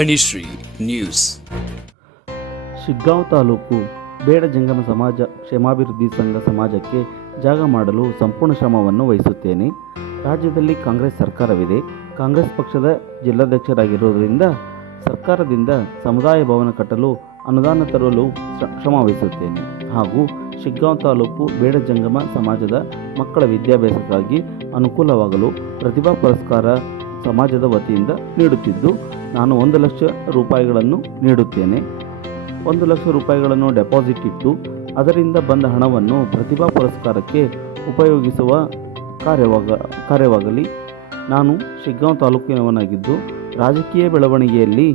ಧನಿಶ್ರೀ news. Shiggaon taluk ಬೇಡ ಜಂಗಮ ಸಮಾಜ ಕ್ಷೇಮಾಭಿವೃದ್ಧಿ ಸಂಘ ಸಮಾಜಕ್ಕೆ ಜಾಗ ಮಾಡಲು ಸಂಪೂರ್ಣ ಶ್ರಮವನ್ನು ವಹಿಸುತ್ತೇನೆ. ರಾಜ್ಯದಲ್ಲಿ ಕಾಂಗ್ರೆಸ್ ಸರ್ಕಾರವಿದೆ. ಕಾಂಗ್ರೆಸ್ ಪಕ್ಷದ ಜಿಲ್ಲಾಧ್ಯಕ್ಷರಾಗಿರುವುದರಿಂದ ಸರ್ಕಾರದಿಂದ ಸಮುದಾಯ ಭವನ ಕಟ್ಟಲು ಅನುದಾನ ತರಲು ಶ್ರಮ ವಹಿಸುತ್ತೇನೆ. ಹಾಗೂ ಶಿಗ್ಗಾಂವ್ ತಾಲೂಕು ಬೇಡ ಜಂಗಮ ಸಮಾಜದ ಮಕ್ಕಳ ವಿದ್ಯಾಭ್ಯಾಸಕ್ಕಾಗಿ ಅನುಕೂಲವಾಗಲು ಪ್ರತಿಭಾ ಪುರಸ್ಕಾರ ಸಮಾಜದ ವತಿಯಿಂದ ನೀಡುತ್ತಿದ್ದು, ನಾನು 1 ಲಕ್ಷ ರೂಪಾಯಿಗಳನ್ನು ನೀಡುತ್ತೇನೆ. 1 ಲಕ್ಷ ರೂಪಾಯಿಗಳನ್ನು ಡೆಪಾಸಿಟ್ ಇಟ್ಟು ಅದರಿಂದ ಬಂದ ಹಣವನ್ನು ಪ್ರತಿಭಾ ಪುರಸ್ಕಾರಕ್ಕೆ ಉಪಯೋಗಿಸುವ ಕಾರ್ಯವಾಗಲಿ. ನಾನು ಶಿಗ್ಗಾಂವ್ ತಾಲೂಕಿನವನಾಗಿದ್ದು, ರಾಜಕೀಯ ಬೆಳವಣಿಗೆಯಲ್ಲಿ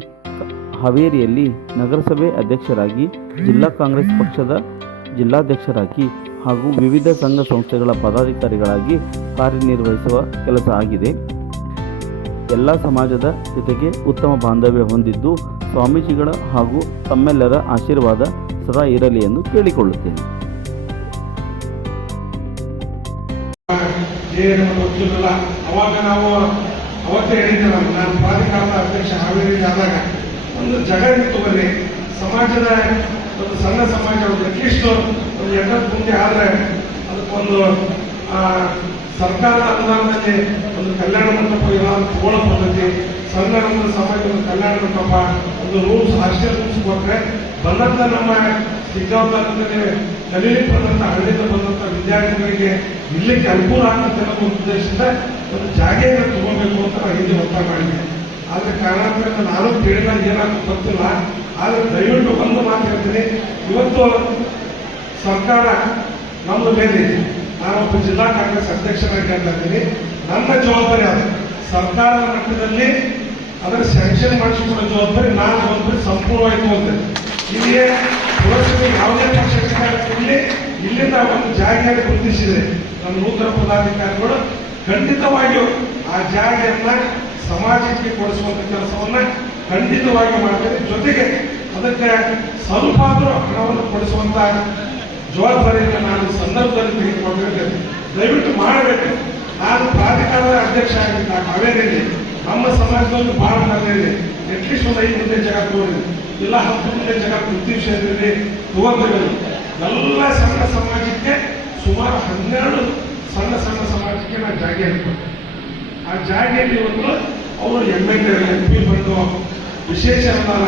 ಹಾವೇರಿಯಲ್ಲಿ ನಗರಸಭೆ ಅಧ್ಯಕ್ಷರಾಗಿ, ಜಿಲ್ಲಾ ಕಾಂಗ್ರೆಸ್ ಪಕ್ಷದ ಜಿಲ್ಲಾಧ್ಯಕ್ಷರಾಗಿ ಹಾಗೂ ವಿವಿಧ ಸಂಘ ಸಂಸ್ಥೆಗಳ ಪದಾಧಿಕಾರಿಗಳಾಗಿ ಕಾರ್ಯನಿರ್ವಹಿಸುವ ಕೆಲಸ ಆಗಿದೆ. ಎಲ್ಲ ಸಮಾಜದ ಜೊತೆಗೆ ಉತ್ತಮ ಬಾಂಧವ್ಯ ಹೊಂದಿದ್ದು, ಸ್ವಾಮೀಜಿಗಳ ಹಾಗೂ ತಮ್ಮೆಲ್ಲರ ಆಶೀರ್ವಾದ ಸದಾ ಇರಲಿ ಎಂದು ಕೇಳಿಕೊಳ್ಳುತ್ತೇನೆ. ಅವಾಗ ನಾವು ಅವತ್ತೇ ಹೇಳಿದ್ದೆ, ನಾನು ಪ್ರಾಧಿಕಾರದ ಅಧ್ಯಕ್ಷ ಹಾವೇರಿ ಆದಾಗ ಒಂದು ಜಾಗ ಇತ್ತು. ಬನ್ನಿ, ಸಮಾಜದ ಒಂದು ಸಣ್ಣ ಸಮಾಜ ಅಟ್ಲೀಸ್ಟ್ ಒಂದು ಎಂಟತ್ತು ಮುಂದೆ ಆದರೆ ಅದಕ್ಕೊಂದು ಸರ್ಕಾರದ ಅನುದಾನದಲ್ಲಿ ಒಂದು ಕಲ್ಯಾಣ ಮಂಟಪ ಏನಾದ್ರು ತಗೊಳ್ಳೋ ಪದ್ಧತಿ, ಸಣ್ಣ ನಮ್ಮ ಸಮಾಜ ಒಂದು ಕಲ್ಯಾಣ ಮಂಟಪ ಒಂದು ರೂಲ್ಸ್ ಹಾಸ್ಟೆಲ್ ರೂಲ್ಸ್ ಕೊಟ್ಟರೆ ಬಂದಂಥ ನಮ್ಮ ಶಿಗ್ಗಾಂವ್ ತಾಲೂಕಿನಲ್ಲಿ ಕಲೀಲಿಕ್ಕೆ ಬಂದಂಥ ಹಳ್ಳಿಯಿಂದ ಬಂದಂಥ ವಿದ್ಯಾರ್ಥಿಗಳಿಗೆ ಇರ್ಲಿಕ್ಕೆ ಅನುಕೂಲ ಆಗ್ತದೆ ಅನ್ನೋ ಉದ್ದೇಶದಿಂದ ಒಂದು ಜಾಗೆಯನ್ನು ತಗೋಬೇಕು ಅಂತ ನಾನು ಹಿಂದೆ ಒತ್ತಾಯ ಮಾಡಿದ್ದೆ. ಆದರೆ ಕಾರಣಾಂತರದಿಂದ ನಾನು ಕೇಳಿಲ್ಲ, ಏನಾದ್ರು ಗೊತ್ತಿಲ್ಲ. ಆದರೆ ದಯವಿಟ್ಟು ಒಂದು ಮಾತು ಹೇಳ್ತೀನಿ, ಇವತ್ತು ಸರ್ಕಾರ ನಮ್ಮದು ಮೇಲೆ ನಾನೊಬ್ಬ ಜಿಲ್ಲಾ ಕಾಂಗ್ರೆಸ್ ಅಧ್ಯಕ್ಷರಾಗಿ ಹೇಳ್ತಾ ಇದ್ದೀನಿ. ನನ್ನ ಜವಾಬ್ದಾರಿ ಅದು ಸರ್ಕಾರದ ಮಟ್ಟದಲ್ಲಿ ಅದರ ಸ್ಯಾಂಕ್ಷನ್ ಮಾಡಿಸಿಕೊಡೋ ಜವಾಬ್ದಾರಿ ಜವಾಬ್ದಾರಿ ಸಂಪೂರ್ಣವಾಗಿ ತಗೊಂಡೆ. ಇಲ್ಲಿಯೇ ಪುರಸಭೆ ಯಾವುದೇ ಪಕ್ಷಕ್ಕೆ ಇಲ್ಲಿಂದ ಒಂದು ಜಾಗೆಯನ್ನು ಗುರುತಿಸಿದೆ. ನಮ್ಮ ನೂತನ ಪದಾಧಿಕಾರಿಗಳು ಖಂಡಿತವಾಗಿಯೂ ಆ ಜಾಗೆಯನ್ನ ಸಮಾಜಕ್ಕೆ ಕೊಡಿಸುವಂತ ಕೆಲಸವನ್ನ ಖಂಡಿತವಾಗಿ ಮಾಡ್ತೇನೆ. ಜೊತೆಗೆ ಅದಕ್ಕೆ ಸ್ವಲ್ಪ ಹಣವನ್ನು ಕೊಡಿಸುವಂತ ಜವಾಬ್ದಾರಿಯನ್ನು ನಾನು ಸಂದರ್ಭದಲ್ಲಿ ತೆಗೆದುಕೊಂಡಿದ್ದೇನೆ. ದಯವಿಟ್ಟು ಮಾಡಬೇಕು. ನಾನು ಪ್ರಾಧಿಕಾರದ ಅಧ್ಯಕ್ಷ ಆಗಿದ್ದ ಹಾವೇರಿಯಲ್ಲಿ ನಮ್ಮ ಸಮಾಜದಲ್ಲಿ ಬಹಳ ಇದೆ. ಅಟ್ಲೀಸ್ಟ್ ಒಂದು 5 ಮುಂದೆ ಜಾಗ ತಗೊಂಡಿದೆ, ಇಲ್ಲ 10 ಮುಂದೆ ಜಾಗ ಪ್ರತಿ ವಿಷಯದಲ್ಲಿ ತಗೊಂಡಿರೋದು. ಎಲ್ಲ ಸಣ್ಣ ಸಮಾಜಕ್ಕೆ ಸುಮಾರು 12 ಸಣ್ಣ ಸಮಾಜಕ್ಕೆ ನಾನು ಜಾಗ ಹೇಳ್ಕೊಟ್ಟೆ. ಆ ಜಾಗೆಯಲ್ಲಿ ಇವತ್ತು ಅವರು MLA MP ಬಂದು ವಿಶೇಷ ಅನುದಾನ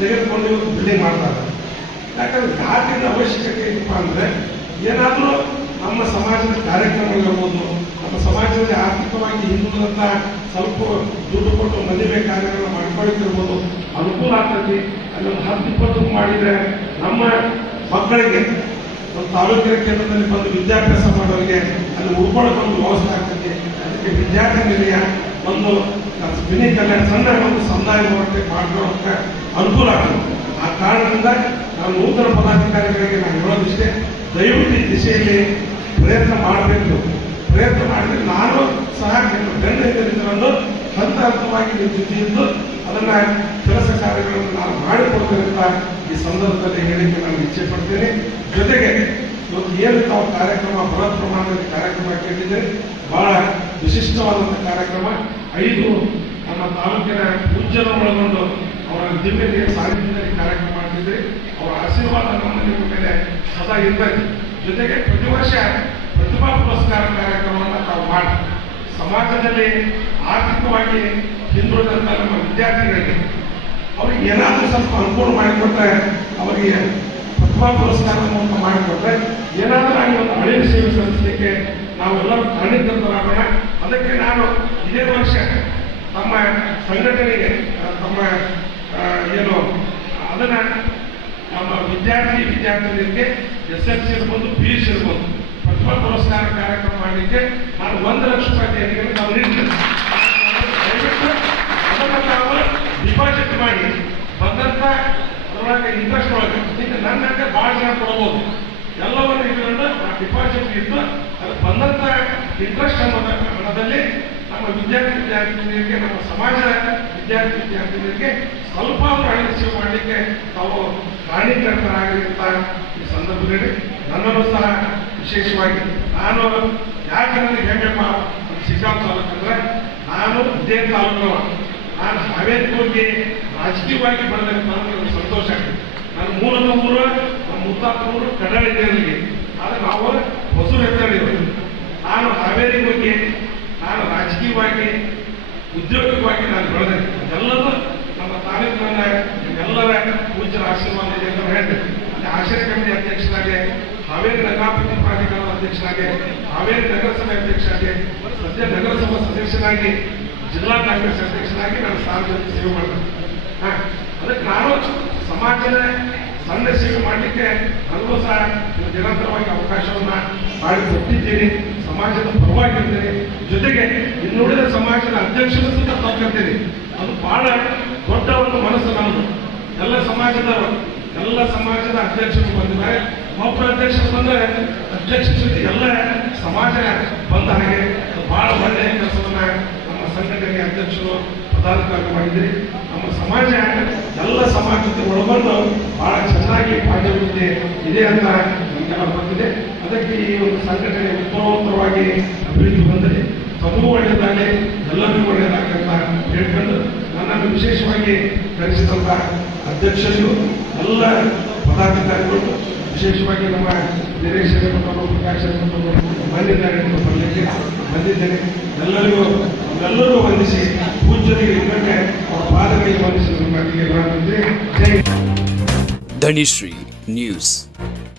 ತೆಗೆದುಕೊಂಡು ಇವತ್ತು ಬಿಲ್ಡಿಂಗ್ ಮಾಡ್ತಾರೆ. ಯಾಕಂದ್ರೆ ಜಾತಿಯ ಅವಶ್ಯಕತೆ ಏನಪ್ಪ ಅಂದರೆ, ಏನಾದರೂ ನಮ್ಮ ಸಮಾಜದ ಕಾರ್ಯಕ್ರಮಗಳಿರ್ಬೋದು, ನಮ್ಮ ಸಮಾಜದಲ್ಲಿ ಆರ್ಥಿಕವಾಗಿ ಹಿಂದುಳಿದಂಥ ಸ್ವಲ್ಪ ದುಡ್ಡು ಕೊಟ್ಟು ಮದುವೆ ಕಾರ್ಯಗಳನ್ನು ಮಾಡ್ಕೊಳ್ತಿರ್ಬೋದು, ಅನುಕೂಲ ಆಗ್ತೈತಿ. ಅಲ್ಲಿ ಒಂದು 10-20 ಮಾಡಿದರೆ ನಮ್ಮ ಮಕ್ಕಳಿಗೆ ಒಂದು ತಾಲೂಕಿನ ಕೇಂದ್ರದಲ್ಲಿ ಬಂದು ವಿದ್ಯಾಭ್ಯಾಸ ಮಾಡೋರಿಗೆ ಅಲ್ಲಿ ಉಳ್ಕೊಳ್ಳೋಕೆ ಒಂದು ವ್ಯವಸ್ಥೆ ಆಗ್ತೈತಿ. ಅದಕ್ಕೆ ವಿದ್ಯಾರ್ಥಿ ನಿಲಯ ಒಂದು ಮಿನಿ ಕಲ್ಯಾಣ ಸಣ್ಣ ಒಂದು ಸಮುದಾಯ ಮಾಡ್ಕೊಳ್ಳೋಕೆ ಅನುಕೂಲ ಆಗ್ತದೆ. ಆ ಕಾರಣದಿಂದ ನಾವು ನೂತನ ಪದಾಧಿಕಾರಿಗಳಿಗೆ ನಾನು ಹೇಳೋದಿಷ್ಟೇ, ದಯವಿಟ್ಟು ಈ ದಿಶೆಯಲ್ಲಿ ಪ್ರಯತ್ನ ಮಾಡಬೇಕು. ಪ್ರಯತ್ನ ಮಾಡಿದ್ರೆ ನಾನು ಸಹ ಬೆಂಬಲಿತರನ್ನು ಹಂತವಾಗಿ ನಿಮ್ಮ ಜೊತೆಯಿಂದ ಅದನ್ನ ಕೆಲಸ ಕಾರ್ಯಗಳನ್ನು ನಾನು ಮಾಡಿಕೊಡ್ತೇನೆ ಅಂತ ಈ ಸಂದರ್ಭದಲ್ಲಿ ಹೇಳಿಕೆ ನಾನು ಇಚ್ಛೆ ಪಡ್ತೇನೆ. ಜೊತೆಗೆ ಇವತ್ತು ಏನು ತಾವು ಕಾರ್ಯಕ್ರಮ ಬೃಹತ್ ಪ್ರಮಾಣದಲ್ಲಿ ಕಾರ್ಯಕ್ರಮ ಕೇಳಿದ್ದೀರಿ, ಬಹಳ ವಿಶಿಷ್ಟವಾದಂಥ ಕಾರ್ಯಕ್ರಮ. 5 ನಮ್ಮ ತಾಲೂಕಿನ ಪೂಜ್ಯರ ಒಳಗೊಂಡು ಅವರ ದಿವ್ಯ ಸಾನ್ನಿಧ್ಯದಲ್ಲಿ ಕಾರ್ಯಕ್ರಮ ಮಾಡ್ತಿದ್ರಿ. ಅವರ ಆಶೀರ್ವಾದ ನಮ್ಮ ನಿಮ್ಮ ಮೇಲೆ ಸದಾ ಇರಬೇಕು. ಜೊತೆಗೆ ಪ್ರತಿ ವರ್ಷ ಪ್ರತಿಭಾ ಪುರಸ್ಕಾರ ಕಾರ್ಯಕ್ರಮವನ್ನು ತಾವು ಮಾಡಿ ಸಮಾಜದಲ್ಲಿ ಆರ್ಥಿಕವಾಗಿ ಹಿಂದುಳಿದಂಥ ನಮ್ಮ ವಿದ್ಯಾರ್ಥಿಗಳಿಗೆ ಅವ್ರಿಗೆ ಏನಾದರೂ ಸ್ವಲ್ಪ ಅನುಕೂಲ ಮಾಡಿಕೊಟ್ರೆ, ಅವರಿಗೆ ಪ್ರತಿಭಾ ಪುರಸ್ಕಾರದ ಮೂಲಕ ಮಾಡಿಕೊಟ್ರೆ ಏನಾದರೂ ಆಗಿ ಒಂದು ಹಳೆಯ ಸೇವೆ ಸಲ್ಲಿಸಲಿಕ್ಕೆ ನಾವೆಲ್ಲರೂ ಕಾರಣೀಕರ್ತರಾಗೋಣ. ಅದಕ್ಕೆ ನಾನು ಇದೇ ವರ್ಷ ತಮ್ಮ ಸಂಘಟನೆಗೆ ತಮ್ಮ ಏನು ಅದನ್ನು ನಮ್ಮ ವಿದ್ಯಾರ್ಥಿನಿಯರಿಗೆ SLC ಇರ್ಬೋದು, PUC ಇರ್ಬೋದು, ಪ್ರತಿಭಾ ಪುರಸ್ಕಾರ ಕಾರ್ಯಕ್ರಮ ಮಾಡಲಿಕ್ಕೆ ನಾನು 1 ಲಕ್ಷ ರೂಪಾಯಿ ದೇಣಿಗೆಯನ್ನು ನಾವು ನೀಡ್ತೇವೆ. ದಯವಿಟ್ಟು ಅದನ್ನು ನಾವು ಡಿಪಾಸಿಟ್ ಮಾಡಿ ಬಂದಂಥ ಅದರೊಳಗೆ ಇಂಟ್ರೆಸ್ಟ್ ಒಳಗೆ ಈಗ ನನ್ನಂತೆ ಭಾಳ ಜನ ಕೊಡ್ಬೋದು. ಎಲ್ಲವನ್ನು ಇಟ್ಕೊಂಡು ಆ ಡಿಪಾಸಿಟ್ ಇದ್ದು ಅದಕ್ಕೆ ಬಂದಂಥ ಇಂಟ್ರೆಸ್ಟ್ ಅನ್ನೋದ ಹಣದಲ್ಲಿ ನಮ್ಮ ವಿದ್ಯಾರ್ಥಿನಿಯರಿಗೆ, ನಮ್ಮ ಸಮಾಜದ ವಿದ್ಯಾರ್ಥಿನಿಯರಿಗೆ ಸ್ವಲ್ಪ ಹಣ ಸೇವೆ ಮಾಡಲಿಕ್ಕೆ ತಾವು ಕಾರಣೀಕರ್ತರಾಗಲಿ ಅಂತ ಈ ಸಂದರ್ಭದಲ್ಲಿ ನನ್ನನ್ನು ಸಹ ವಿಶೇಷವಾಗಿ ನಾನು ಯಾಕೆ ನನಗೆ ಹೇಳಬೇಕು ಶಿಗ್ಗಾಂವ್ ತಾಲೂಕು ಅಂದ್ರೆ ನಾನು ಇದೇ ತಾಲೂಕು ನಾನು ಹಾವೇರಿ ಹೋಗಿ ರಾಜಕೀಯವಾಗಿ ಬೆಳೆದಾಗ ನನಗೆ ಸಂತೋಷ ಆಗ್ತದೆ. ನನ್ನ ಮೂಲದ ಊರು, ನಮ್ಮ ಮುತ್ತಾತ ಊರು ಕಡಾಳಿ ದೇವರಿಗೆ, ಆದರೆ ನಾವು ಹೊಸೂರು ಎತ್ತಡಿದ್ರು. ನಾನು ಹಾವೇರಿ ಬಗ್ಗೆ ನಾನು ರಾಜಕೀಯವಾಗಿ ಉದ್ಯೋಗವಾಗಿ ನಾನು ಬೆಳೆದೆ. ಎಲ್ಲರೂ ನಮ್ಮ ತಾಲೂಕಿನ ಎಲ್ಲರ ಪೂಜ್ಯರ ಆಶೀರ್ವಾದ ಇದೆ ಅಂತ ಹೇಳ್ತೇನೆ. ಅಲ್ಲಿ ಆಶ್ರಯ ಕಮಿಟಿ ಅಧ್ಯಕ್ಷರಾಗಿ, ಹಾವೇರಿ ನಗರಾಭಿವೃದ್ಧಿ ಪ್ರಾಧಿಕಾರದ ಅಧ್ಯಕ್ಷರಾಗಿ, ಹಾವೇರಿ ನಗರಸಭೆ ಅಧ್ಯಕ್ಷರಾಗಿ, ಸದ್ಯ ನಗರಸಭಾ ಸದಸ್ಯನಾಗಿ, ಜಿಲ್ಲಾ ಕಾಂಗ್ರೆಸ್ ಅಧ್ಯಕ್ಷನಾಗಿ ನಾನು ಸಾರ್ವಜನಿಕ ಸೇವೆ ಮಾಡಿದೆ. ಅದಕ್ಕೆ ನಾನು ಸಮಾಜದ ಸಣ್ಣ ಸೇವೆ ಮಾಡಲಿಕ್ಕೆ ನನಗೂ ಸಹ ನಿರಂತರವಾಗಿ ಅವಕಾಶವನ್ನ ಮಾಡಿಕೊಟ್ಟಿದ್ದೀನಿ. ಸಮಾಜದ ಪರವಾಗಿರ್ತೇನೆ, ಜೊತೆಗೆ ಇನ್ನುಳಿದ ಸಮಾಜದ ಅಧ್ಯಕ್ಷರು ಸಹ ತಗೊಳ್ತೇನೆ. ಅದು ಬಹಳ ದೊಡ್ಡ ಒಂದು ಮನಸ್ಸು ನಮ್ಮದು. ಎಲ್ಲ ಸಮಾಜದ ಅಧ್ಯಕ್ಷರು ಬಂದಿದ್ದಾರೆ. ಒಬ್ಬರು ಅಧ್ಯಕ್ಷರು ಬಂದರೆ ಅಧ್ಯಕ್ಷರ ಜೊತೆ ಎಲ್ಲ ಸಮಾಜ ಬಂದ ಹಾಗೆ ಬಹಳ ಒಳ್ಳೆಯ ಕೆಲಸವನ್ನ ನಮ್ಮ ಸಂಘಟನೆಯ ಅಧ್ಯಕ್ಷರು ಪದಾಧಿಕಾರಿ ಮಾಡಿದ್ದೀರಿ. ನಮ್ಮ ಸಮಾಜ ಎಲ್ಲ ಸಮಾಜ ಜೊತೆ ಒಳಗೊಂಡು ಬಹಳ ಚೆನ್ನಾಗಿ ಕಾರ್ಯವೃತ್ತಿ ಇದೆ ಅಂತ ನಮಗೆಲ್ಲ ಗೊತ್ತಿದೆ. ಅದಕ್ಕೆ ಈ ಒಂದು ಸಂಘಟನೆ ಉತ್ತರೋತ್ತರವಾಗಿ ಅಭಿವೃದ್ಧಿ ಬಂದರೆ ತಮಗೂ ಒಳ್ಳೆಯದಾಗಲಿ, ಎಲ್ಲರಿಗೂ ಒಳ್ಳೆಯದಾಗಲಿ ಅಂತ ಹೇಳ್ಕೊಂಡು ನನ್ನನ್ನು ವಿಶೇಷವಾಗಿ ಕರೆಸಿದಂಥ ಅಧ್ಯಕ್ಷರು, ಎಲ್ಲ ಪದಾಧಿಕಾರಿಗಳು, ವಿಶೇಷವಾಗಿ ನಮ್ಮ ವೀರೇಶ್ ಪ್ರಕಾಶ್ ಬಂದಿದ್ದಾರೆ ಬರಲಿಕ್ಕೆ ಬಂದಿದ್ದೇನೆ. ಎಲ್ಲರಿಗೂ ವಂದಿಸಿ ಪೂಜ್ಯರಿಗೆ ಇನ್ನೊಮ್ಮೆ ಅವರ ಪಾದಗಳಿಗೆ ವಂದಿಸಿ ನಮ್ಮ ಜೈ ಧನಿಶ್ರೀ ನ್ಯೂಸ್.